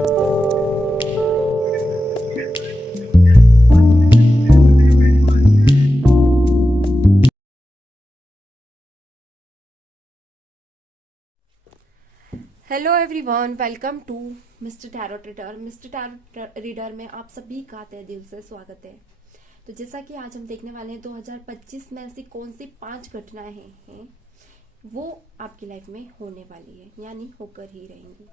Hello everyone, welcome to mister tarot reader. Mister tarot reader में आप सभी का तहे दिल से स्वागत है। तो जैसा कि आज हम देखने वाले हैं 2025 में ऐसी कौन सी 5 घटनाएं हैं वो आपकी लाइफ में होने वाली है, यानी होकर ही रहेंगी।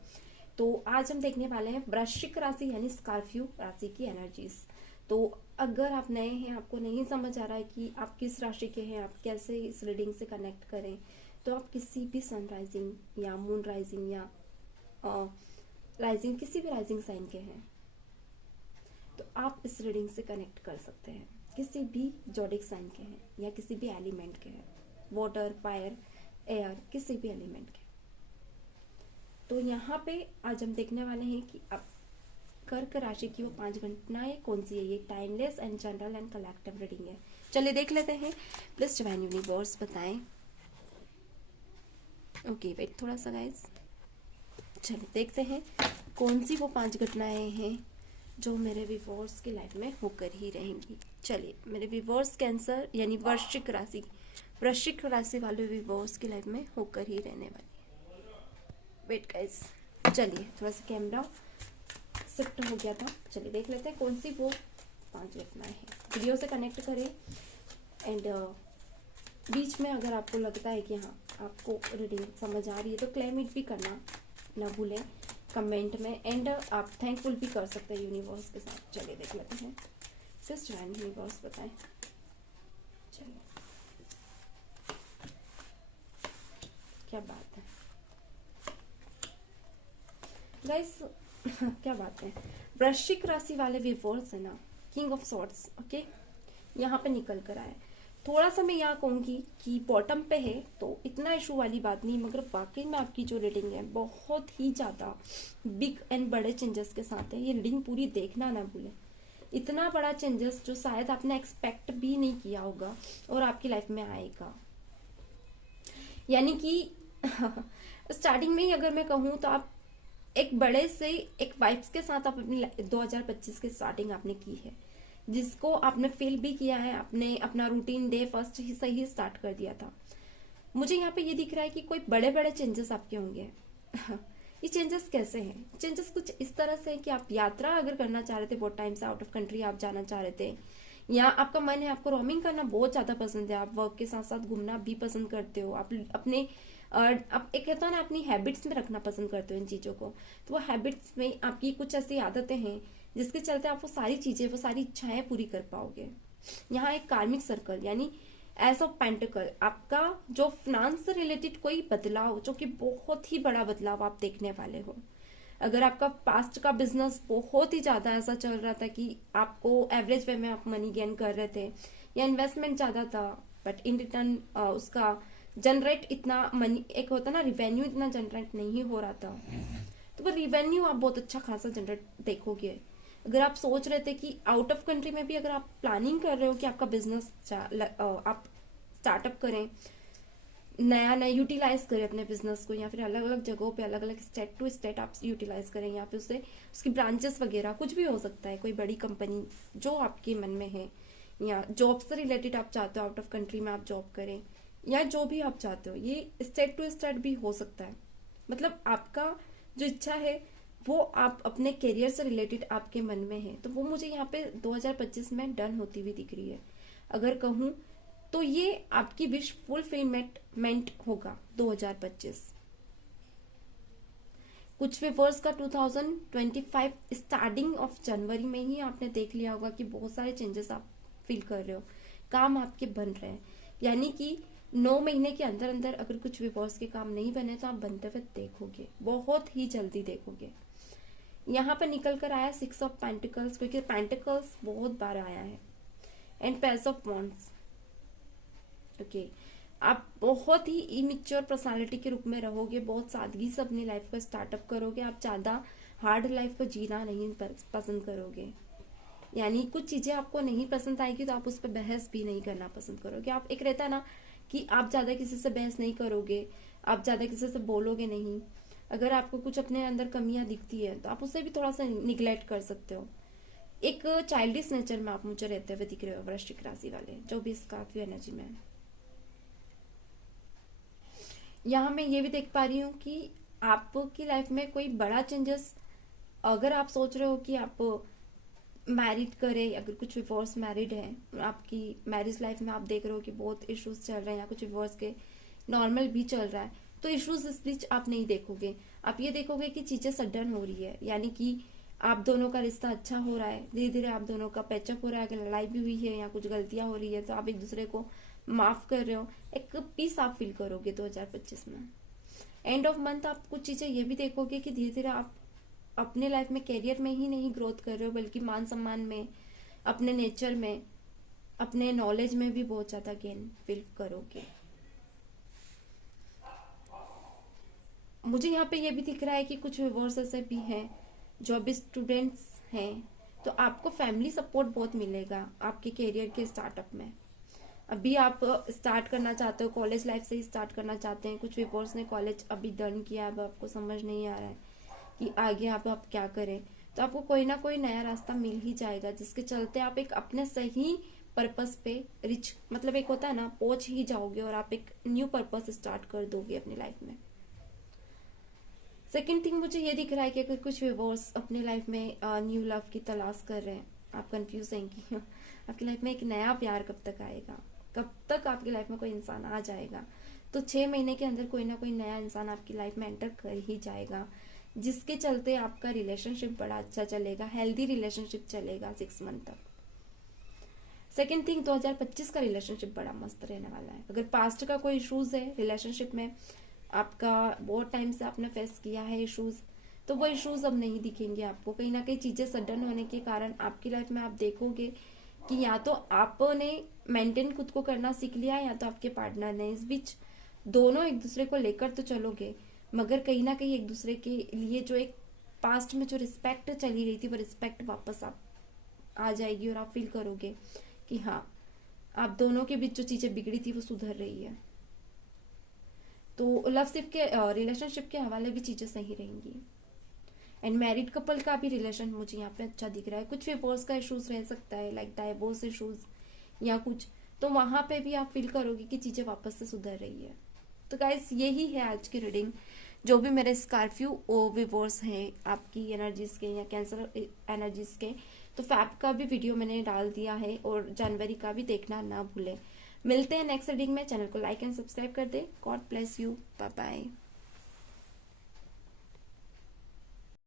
तो आज हम देखने वाले हैं वृश्चिक राशि यानी स्कॉर्पियो राशि की एनर्जीज। तो अगर आप नए हैं, आपको नहीं समझ आ रहा है कि आप किस राशि के हैं, आप कैसे इस रीडिंग से कनेक्ट करें, तो आप किसी भी सनराइजिंग या मून राइजिंग या राइजिंग, किसी भी राइजिंग साइन के हैं तो आप इस रीडिंग से कनेक्ट कर सकते हैं। किसी भी जोडिक साइन के हैं या किसी भी एलिमेंट के हैं, वाटर, फायर, एयर, किसी भी एलिमेंट के। तो यहाँ पे आज हम देखने वाले हैं कि अब कर्क राशि की वो 5 घटनाएं कौन सी है। ये timeless and general and collective reading है। चलिए देख लेते हैं। प्लीज डिवाइन यूनिवर्स बताएं। ओके वेट थोड़ा सा गाइस, चलिए देखते हैं कौन सी वो 5 घटनाएं हैं जो मेरे व्यूअर्स की लाइफ में होकर ही रहेंगी। चलिए, मेरे व्यूअर्स कैंसर यानी वृश्चिक राशि वाले व्यूअर्स की लाइफ में होकर ही रहने वाली है। वेट गाइस, चलिए थोड़ा सा कैमरा शिफ्ट हो गया था। चलिए देख लेते हैं कौन सी वो 5 घटनाएं हैं। वीडियो से कनेक्ट करें एंड बीच में अगर आपको लगता है कि हाँ आपको रीडिंग समझ आ रही है तो क्लेम इट भी करना ना भूलें कमेंट में। एंड आप थैंकफुल भी कर सकते हैं यूनिवर्स के साथ। चलिए देख लेते हैं, जस्ट डिवाइन यूनिवर्स बताएं। चलिए, क्या बात है गाइस क्या बात है। वृश्चिक राशि वाले व्यूअर्स है ना, किंग ऑफ सॉर्ड्स, ओके, यहाँ पे निकल कर आए। थोड़ा सा मैं यहाँ कहूंगी कि बॉटम पे है तो इतना इशू वाली बात नहीं, मगर वाकई में आपकी जो रीडिंग है बहुत ही ज्यादा बिग एंड बड़े चेंजेस के साथ है। ये रीडिंग पूरी देखना ना भूलें। इतना बड़ा चेंजेस जो शायद आपने एक्सपेक्ट भी नहीं किया होगा और आपकी लाइफ में आएगा। यानी कि स्टार्टिंग में ही अगर मैं कहूँ तो आप एक बड़े से एक वाइब्स के साथ आप अपनी 2025 की स्टार्टिंग आपने की है, जिसको आपने फील भी किया है। आपने अपना रूटीन डे फर्स्ट ही सही स्टार्ट कर दिया था। मुझे यहाँ पे ये दिख रहा है कि कोई बड़े बड़े चेंजेस आपके होंगे। ये चेंजेस कैसे हैं? चेंजेस कुछ इस तरह से है कि आप यात्रा अगर करना चाह रहे थे, बहुत टाइम से आउट ऑफ कंट्री आप जाना चाह रहे थे, या आपका मन है, आपको रोमिंग करना बहुत ज्यादा पसंद है, आप वर्क के साथ साथ घूमना भी पसंद करते हो, आप अपने आप एक कहता है ना अपनी हैबिट्स में रखना पसंद करते हो इन चीजों को। तो वो हैबिट्स में आपकी कुछ ऐसी आदतें हैं जिसके चलते आप वो सारी चीजें, वो सारी इच्छाएं पूरी कर पाओगे। यहाँ एक कार्मिक सर्कल यानी एस ऑफ पेंटिकल, आपका जो फाइनेंस से रिलेटेड कोई बदलाव, जो कि बहुत ही बड़ा बदलाव आप देखने वाले हो। अगर आपका पास्ट का बिजनेस बहुत ही ज्यादा ऐसा चल रहा था कि आपको एवरेज वे में आप मनी गेन कर रहे थे या इन्वेस्टमेंट ज्यादा था, बट इन रिटर्न उसका जनरेट इतना मनी, एक होता ना रिवेन्यू, इतना जनरेट नहीं हो रहा था, तो वो रिवेन्यू आप बहुत अच्छा खासा जनरेट देखोगे। अगर आप सोच रहे थे कि आउट ऑफ कंट्री में भी अगर आप प्लानिंग कर रहे हो कि आपका बिजनेस आप स्टार्टअप करें, नया नया यूटिलाइज करें अपने बिजनेस को, या फिर अलग अलग जगहों पे अलग अलग स्टेट टू स्टेट आप यूटिलाइज करें, या फिर उससे उसकी ब्रांचेस वगैरह कुछ भी हो सकता है, कोई बड़ी कंपनी जो आपके मन में है, या जॉब से रिलेटेड आप चाहते हो आउट ऑफ कंट्री में आप जॉब करें, या जो भी आप चाहते हो, ये स्टेट टू स्टेट भी हो सकता है। मतलब आपका जो इच्छा है वो आप अपने करियर से रिलेटेड आपके मन में है, तो वो मुझे यहाँ पे 2025 में डन होती हुई दिख रही है। अगर कहूँ तो ये आपकी विश फुलफिलमेंट होगा 2025। कुछ व्यूअर्स का 2025 स्टार्टिंग ऑफ जनवरी में ही आपने देख लिया होगा कि बहुत सारे चेंजेस आप फील कर रहे हो, काम आपके बन रहे हैं। यानी कि 9 महीने के अंदर अंदर अगर कुछ व्यूअर्स के काम नहीं बने तो आप बनते हुए देखोगे, बहुत ही जल्दी देखोगे। यहाँ पर निकल कर आया 6 ऑफ पेंटिकल्स, क्योंकि पेंटिकल्स बहुत बार आया है, and pace of wands. Okay, आप बहुत ही इमेच्योर पर्सनालिटी के रूप में रहोगे, बहुत सादगी से अपनी लाइफ को स्टार्टअप करोगे। आप ज्यादा हार्ड लाइफ को जीना नहीं पसंद करोगे। यानी कुछ चीजें आपको नहीं पसंद आएगी तो आप उस पर बहस भी नहीं करना पसंद करोगे। आप एक रहता है ना कि आप ज्यादा किसी से बहस नहीं करोगे, आप ज्यादा किसी से बोलोगे नहीं, अगर आपको कुछ अपने अंदर कमियां दिखती है तो आप उसे भी थोड़ा सा निग्लेक्ट कर सकते हो। एक चाइल्डिश नेचर में आप मुझे रहते हुए दिख रहे हो वृश्चिक राशि वाले, जो भी स्कॉर्पियो एनर्जी में है। यहाँ मैं ये भी देख पा रही हूँ कि आपकी लाइफ में कोई बड़ा चेंजेस, अगर आप सोच रहे हो कि आप मैरिड करें, अगर कुछ डिवोर्स मैरिड है, आपकी मैरिज लाइफ में आप देख रहे हो कि बहुत इश्यूज चल रहे हैं या कुछ डिवोर्स के नॉर्मल भी चल रहा है, तो इश्यूज इस बीच आप नहीं देखोगे। आप ये देखोगे कि चीजें सडन हो रही है, यानी कि आप दोनों का रिश्ता अच्छा हो रहा है, धीरे धीरे आप दोनों का पैचअप हो रहा है। अगर लड़ाई भी हुई है या कुछ गलतियां हो रही है तो आप एक दूसरे को माफ कर रहे हो, एक पीस आप फील करोगे 2025 में। एंड ऑफ मंथ आप कुछ चीजें ये भी देखोगे कि धीरे धीरे आप अपने लाइफ में कैरियर में ही नहीं ग्रोथ कर रहे हो, बल्कि मान सम्मान में, अपने नेचर में, अपने नॉलेज में भी बहुत ज्यादा गेन फील करोगे। मुझे यहाँ पे ये भी दिख रहा है कि कुछ व्यूअर्स ऐसे भी हैं जो अभी स्टूडेंट्स हैं, तो आपको फैमिली सपोर्ट बहुत मिलेगा आपके कैरियर के स्टार्टअप में। अभी आप स्टार्ट करना चाहते हो, कॉलेज लाइफ से ही स्टार्ट करना चाहते हैं, कुछ व्यूअर्स ने कॉलेज अभी डन किया, अब आपको समझ नहीं आ रहा है कि आगे आप क्या करें, तो आपको कोई ना कोई नया रास्ता मिल ही जाएगा, जिसके चलते आप एक अपने सही पर्पस पे रिच, मतलब एक होता है ना, पहुंच ही जाओगे और आप एक न्यू पर्पस स्टार्ट कर दोगे अपनी लाइफ में। सेकेंड थिंग मुझे ये दिख रहा है कि अगर कुछ व्यूअर्स अपने लाइफ में न्यू लव की तलाश कर रहे हैं, आप कंफ्यूज हैं कि आपकी लाइफ में एक नया प्यार कब तक आएगा, कब तक आपकी लाइफ में कोई इंसान आ जाएगा, तो 6 महीने के अंदर कोई ना कोई नया इंसान आपकी लाइफ में एंटर कर ही जाएगा, जिसके चलते आपका रिलेशनशिप बड़ा अच्छा चलेगा, हेल्दी रिलेशनशिप चलेगा 6 मंथ तक। सेकेंड थिंग, 2025 का रिलेशनशिप बड़ा मस्त रहने वाला है। अगर पास्ट का कोई इश्यूज है रिलेशनशिप में, आपका बहुत टाइम से आपने फेस किया है इश्यूज, तो वो इश्यूज अब नहीं दिखेंगे आपको। कहीं ना कहीं चीजें सडन होने के कारण आपकी लाइफ में आप देखोगे कि या तो आपने मेंटेन खुद को करना सीख लिया या तो आपके पार्टनर ने। इस बीच दोनों एक दूसरे को लेकर तो चलोगे, मगर कहीं ना कहीं एक दूसरे के लिए जो एक पास्ट में जो रिस्पेक्ट चली रही थी, वो रिस्पेक्ट वापस आप आ जाएगी और आप फील करोगे कि हाँ, आप दोनों के बीच जो चीजें बिगड़ी थी वो सुधर रही है। तो लवशिप के रिलेशनशिप के हवाले भी चीजें सही रहेंगी। एंड मैरिड कपल का भी रिलेशन मुझे यहाँ पे अच्छा दिख रहा है। कुछ डिवोर्स का इश्यूज रह सकता है, लाइक डाइवोर्स इश्यूज या कुछ, तो वहां पे भी आप फील करोगे कि चीजें वापस से सुधर रही है। तो गाइस, यही है आज की रीडिंग। जो भी मेरे स्कॉर्पियो व्यूअर्स हैं आपकी एनर्जीज के या कैंसर एनर्जीज के, तो फैब का भी वीडियो मैंने डाल दिया है और जनवरी का भी देखना ना भूले। मिलते हैं नेक्स्ट रीडिंग में। चैनल को लाइक एंड सब्सक्राइब कर दे। God bless you, bye bye.